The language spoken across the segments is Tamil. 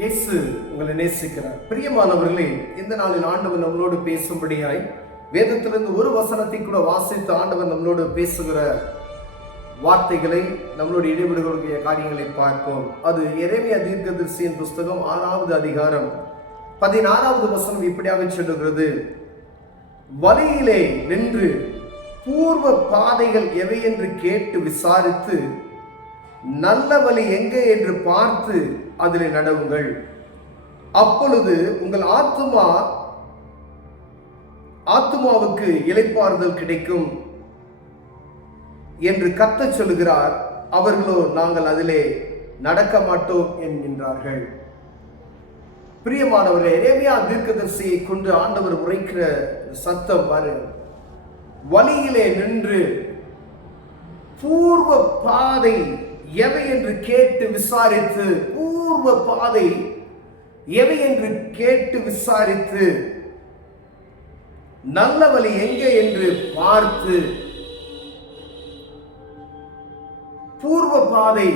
இயேசு உங்களை நேசிக்கிறார். பிரியமானவர்களே, இந்த நாளில் ஆண்டவர் நம்மளோடு பேசும்படியாய் வேதத்திலிருந்து ஒரு வசனத்தை கூட வாசித்து ஆண்டவர் நம்மளோடு பேசுகிற வார்த்தைகளை, நம்மளோட இடைவிடுகளுடைய காரியங்களை பார்ப்போம். அது எரேமியா தீர்க்கதரிசியின் புஸ்தகம் 6வது அதிகாரம் 16வது வசனம் இப்படியாக சொல்லுகிறது: வழியிலே நின்று பூர்வ பாதைகள் எவை என்று கேட்டு விசாரித்து நல்ல வழி எங்கே என்று பார்த்து அதில் நடவுங்கள். அப்பொழுது உங்கள் ஆத்துமாவுக்கு இளைப்பாறுதல் கிடைக்கும் என்று கர்த்தர் சொல்லுகிறார். அவர்களோ நாங்கள் அதிலே நடக்க மாட்டோம் என்கின்றார்கள். பிரியமானவர்களே, எரேமியா தீர்க்கதரிசியை கொண்டு ஆண்டவர் உரைக்கிற சத்தம் பாருங்கள். வழியிலே நின்று பூர்வ பாதை எவை என்று கேட்டு விசாரித்து, பூர்வ பாதை எவை என்று கேட்டு விசாரித்து நல்ல வழி எங்கே என்று பார்த்து, பூர்வ பாதை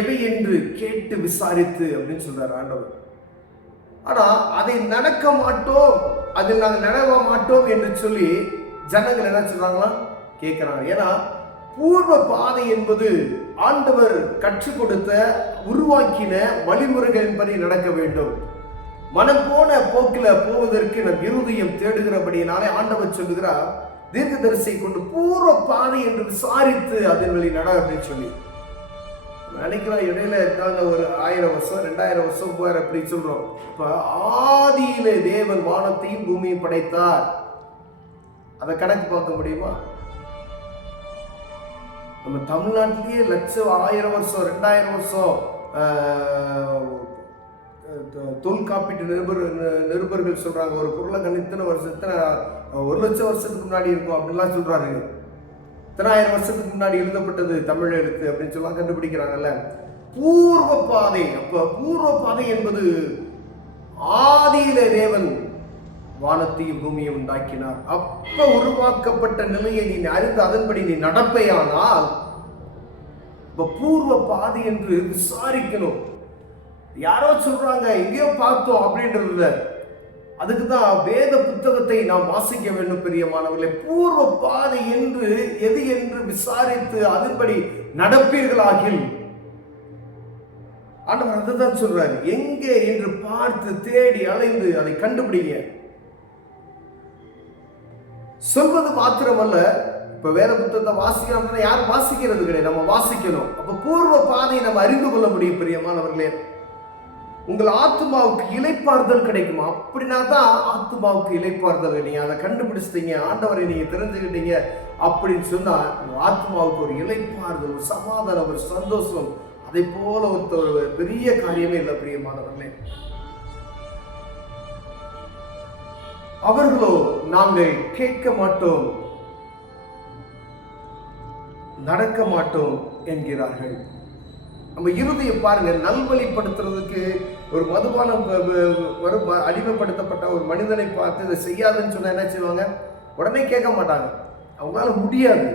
எவை என்று கேட்டு விசாரித்து அப்படின்னு சொல்றார் ஆண்டவர். ஆனா அதை நடக்க மாட்டோம், அதில் நாங்கள் நடக்க மாட்டோம் என்று சொல்லி ஜனங்கள் என்ன சொல்றாங்களா கேட்கிறாங்க. ஏன்னா பூர்வ பாதை என்பது ஆண்டவர் கற்றுக் கொடுத்த உருவாக்கின வழிமுறைகளின்படி நடக்க வேண்டும். மனம் போன போக்கில போவதற்கு நம் இருதயம் தேடுகிறபடியினாலே ஆண்டவர் சொல்லுகிறார், தீர்க்கதரிசியை கொண்டு பூர்வ பாதை என்று விசாரித்து அதன் வழி நட அப்படின்னு சொல்லி நினைக்கிறோம். இடையில தாங்க ஒரு 1000 வருஷம் 2000 வருஷம் போற அப்படி சொல்றோம். இப்ப ஆதியிலே தேவன் வானத்தையும் பூமியும் படைத்தார். அதை கணக்கு பார்க்க முடியுமா? நம்ம தமிழ்நாட்டிலேயே லட்சம் 1000 வருஷம் 2000 வருஷம் தொல்காப்பீட்டு நிருபர்கள் சொல்றாங்க, ஒரு பொருளை இத்தனை வருஷம் 1 லட்சம் வருஷத்துக்கு முன்னாடி இருக்கும் அப்படின்லாம் சொல்றாரு. 1000 வருஷத்துக்கு முன்னாடி எழுதப்பட்டது தமிழ் எழுத்து அப்படின்னு சொல்லலாம் கண்டுபிடிக்கிறாங்கல்ல. பூர்வ பாதை, அப்ப பூர்வ பாதை என்பது ஆதியிலே தேவன் வானத்தையும் பூமியும் உண்டாக்கினார். அப்ப உருவாக்கப்பட்ட நிலையை நீ அறிந்து அதன்படி நீ நடப்பையானால் பூர்வ பாதை என்று விசாரிக்கணும். யாரோ சொல்றாங்க எங்கேயோ பார்த்தோம் அப்படின்றது, அதுக்கு தான் வேத புத்தகத்தை நாம் வாசிக்க வேண்டும். பிரியமானவர்களே, பூர்வ பாதை என்று எது என்று விசாரித்து அதன்படி நடப்பீர்களாகில் ஆண்டவர் அதுதான் சொல்றாரு. எங்கே என்று பார்த்து தேடி அலைந்து அதை கண்டுபிடிங்க. சொல்வது மாத்திரமல்ல, இப்ப வேத புத்தகத்தை வாசிக்கணும்னா யாரும் வாசிக்கிறது கிடையாது, நம்ம வாசிக்கணும். அப்ப பூர்வ பாதையை நம்ம அறிந்து கொள்ள முடியும். பிரியமானவர்களே, உங்கள் ஆத்துமாவுக்கு இளைப்பாறுதல் கிடைக்குமா? அப்படின்னா தான் ஆத்துமாவுக்கு இளைப்பாறுதல். நீங்க அதை கண்டுபிடிச்சிட்டீங்க, ஆண்டவரை நீங்க தெரிஞ்சுக்கிட்டீங்க அப்படின்னு சொன்னா உங்க ஆத்மாவுக்கு ஒரு இளைப்பாறுதல், ஒரு சமாதானம், ஒரு சந்தோஷம், அதை போல ஒரு பெரிய காரியமே இல்லை. பிரியமானவர்களே, அவர்களோ நாங்கள் கேட்க மாட்டோம் நடக்க மாட்டோம் என்கிறார்கள். நம்ம இறுதியை பாருங்க, நல்வழிப்படுத்துறதுக்கு ஒரு மதுபானம் அடிமைப்படுத்தப்பட்ட ஒரு மனிதனை பார்த்து இதை செய்யாதுன்னு சொன்னா என்ன செய்வாங்க? உடனே கேட்க மாட்டாங்க, அவங்களால முடியாது.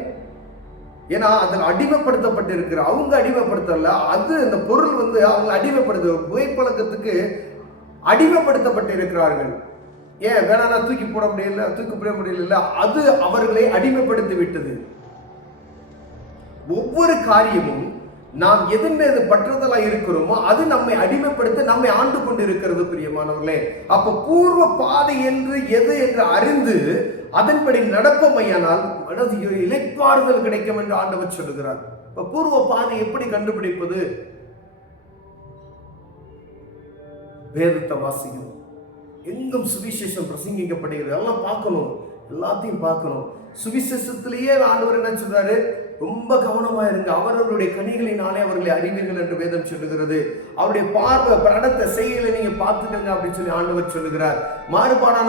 ஏன்னா அதில் அடிமைப்படுத்தப்பட்டு இருக்கிற அவங்க அடிமைப்படுத்தல, அது அந்த பொருள் அவங்க அடிமைப்படுத்த புகைப்பழக்கத்துக்கு அடிமைப்படுத்தப்பட்டு இருக்கிறார்கள். ஏன் வேணா தூக்கி போட முடியல, அது அவர்களை அடிமைப்படுத்தி விட்டது. ஒவ்வொரு காரியமும் நாம் எதன் மீது பற்றுதலா இருக்கிறோமோ அது நம்மை அடிமைப்படுத்த நம்மை ஆண்டு கொண்டு இருக்கிறது. பிரியமானவர்களே, அப்ப பூர்வ பாதை என்று எது என்று அறிந்து அதன்படி நடப்பமையானால் இளைப்பாறுதல் கிடைக்கும் என்று ஆண்டவர் சொல்லுகிறார். இப்ப பூர்வ பாதை எப்படி கண்டுபிடிப்பது? வேதத்தை வாசிக்கணும். எங்கும் சுவிசேஷம் பிரசங்கிக்கப்படுகிறது, எல்லாம் பார்க்கணும், எல்லாத்தையும் பார்க்கணும். சுவிசேஷத்திலேயே ஆண்டவர் என்ன சொல்றாரு? ரொம்ப கவனமா இருங்க, அவர்களுடைய கனிகளினாலே அவர்களை அறிவீர்கள் என்று வேதம் சொல்லுகிறது. அவருடைய பார்வை படத்தை செய்யலை நீங்க பார்த்துக்கங்க அப்படின்னு சொல்லி ஆண்டவர் சொல்லுகிறார். மாறுபாடான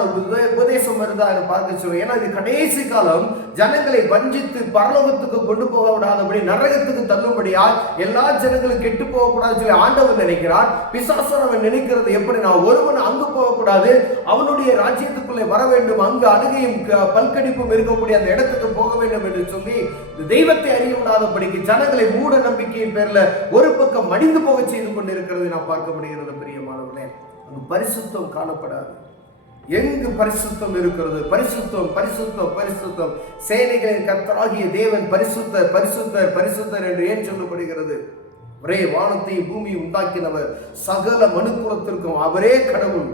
உபதேசம் வருதா பார்க்க சொல்லுங்க. ஏன்னா இது கடைசி காலம். ஜனங்களை வஞ்சித்து பரலோகத்துக்கு கொண்டு போக விடாதபடி நரகத்துக்கு தள்ளும்படியா எல்லா ஜனங்களும் கெட்டு போகக்கூடாது சொல்லி ஆண்டவர் நினைக்கிறார். பிசாசன் அவன் நினைக்கிறது எப்படி? நான் ஒருவன் அங்கு போகக்கூடாது, அவனுடைய ராஜ்யத்துக்குள்ளே வர வேண்டும், அங்கு அழுகையும் பல்கடிப்பும் இருக்கக்கூடிய அந்த இடத்துக்கு போக வேண்டும் என்று சொல்லி தெய்வ தெய்வத்தை அறிய விடாதபடிக்கு ஜனங்களை மூட நம்பிக்கையின் பேர்ல ஒரு பக்கம் மடிந்து போக செய்து கொண்டிருக்கிறதை நான் பார்க்க முடிகிறது. பிரியமானவர்களே, அங்கு பரிசுத்தம் காணப்படாது. எங்கு பரிசுத்தம் இருக்கிறது? பரிசுத்தம் பரிசுத்தம் பரிசுத்தம். சேனைகளின் கர்த்தராகிய தேவன் பரிசுத்தர் பரிசுத்தர் பரிசுத்தர் என்று ஏன் சொல்லப்படுகிறது? ஒரே வானத்தையும் பூமியை உண்டாக்கினவர், சகல மனுக்குலத்திற்கும் அவரே கடவுள்,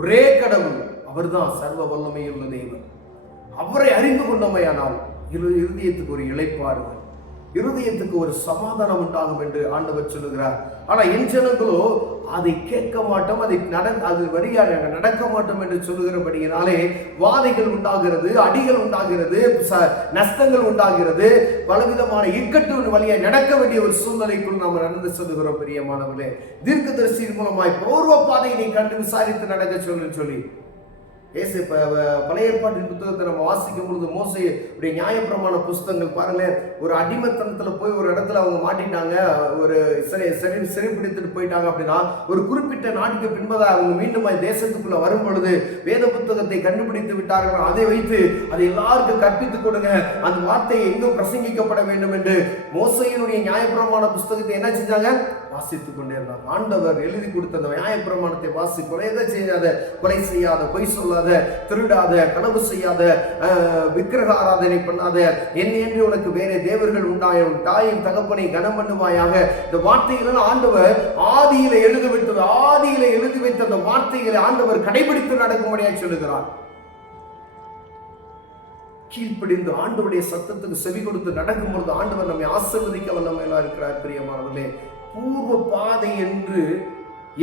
ஒரே கடவுள். அவர்தான் சர்வ வல்லமையுள்ள தேவன். அவரை அறிந்து கொண்டமையானால் இருதயத்துக்கு ஒரு இளைப்பாறுதல், இருதயத்துக்கு ஒரு சமாதானம் உண்டாகும் என்று ஆண்டவர் சொல்லுகிறார். ஆனா என் ஜனங்களோ அதை கேட்க மாட்டோம், அது வழியாக நடக்க மாட்டோம் என்று சொல்லுகிறபடியினாலே வாதைகள் உண்டாகிறது, அடிகள் உண்டாகிறது, நஷ்டங்கள் உண்டாகிறது, பலவிதமான இக்கட்டு வழியாக நடக்க வேண்டிய ஒரு சூழ்நிலைக்குள் நாம் நடந்து சொல்லுகிறோம். பிரியமானவர்களே, தீர்க்கதரிசியின் மூலமாய் பூர்வ பாதையை கண்டு விசாரித்து நடக்க சொல்லி பழைய ஏற்பாட்டின் புத்தகத்தை நம்ம வாசிக்கும் பொழுது மோசேயுடைய நியாயப்பிரமாண புஸ்தகங்கள் பாருங்களேன். ஒரு அடிமைத்தனத்துல போய் ஒரு இடத்துல அவங்க மாட்டிட்டாங்க, ஒரு சிறைப்பிடித்துட்டு போயிட்டாங்க அப்படின்னா ஒரு குறிப்பிட்ட நாட்டுக்கு பின்பதாக அவங்க மீண்டும் தேசத்துக்குள்ள வரும் பொழுது வேத புத்தகத்தை கண்டுபிடித்து விட்டார்கள். அதை வைத்து அதை எல்லாருக்கும் கற்பித்துக் கொடுங்க, அந்த வார்த்தையை எங்கும் பிரசங்கிக்கப்பட வேண்டும் என்று மோசேயினுடைய நியாயப்பிரமாண புஸ்தகத்தை என்ன செஞ்சாங்க? வாசித்துக் கொண்டே இருந்தாங்க. ஆண்டவர் எழுதி கொடுத்த அந்த நியாயப்பிரமாணத்தை வாசி, கொலையை செய்யாத, கொலை செய்யாத, பொய் சொல்லாத, திருடாத, களவு செய்யாத, விக்கிரக ஆராதனை பண்ணாத, என்று உனக்கு வேற தேவர்கள் உண்டாய, தாயும் தகப்பனை கனம் பண்ணுவாயாக. இந்த வார்த்தைகள் ஆண்டவர் ஆதியில எழுதி வைத்த அந்த வார்த்தைகளை ஆண்டவர் கடைபிடித்து நடக்கும்படியாக சொல்லுகிறார். கீழ்ப்படிந்து ஆண்டவருடைய சத்தத்துக்கு செவி கொடுத்து நடக்கும் பொழுது ஆண்டவர் நம்மை ஆசீர்வதிக்க வல்லமையா இருக்கிறார். பிரியமானவர்களே, பூர்வ பாதை என்று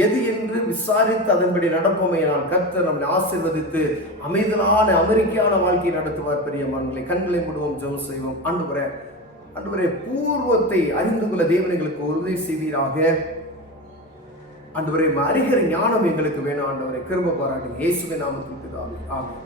எது என்று விசாரித்து அதன்படி நடப்போமையினால் கர்த்தர் நம்மை ஆசீர்வதித்து அமைதலான அமெரிக்கான வாழ்க்கையை நடத்துவார். பிரியமானவர்களே, கண்களை மூடுவோம், ஜெபம் செய்வோம். ஆண்டவரே, பூர்வத்தை அறிந்து கொள்ள தேவன் எங்களுக்கு உதவி செய்வீராக. ஆண்டவரே, அறிகிற ஞானம் எங்களுக்கு வேணும். ஆண்டவரே, கிருபை பாராட்டுங்க. இயேசுவின் நாமத்தில் பிதாவே, ஆமென்.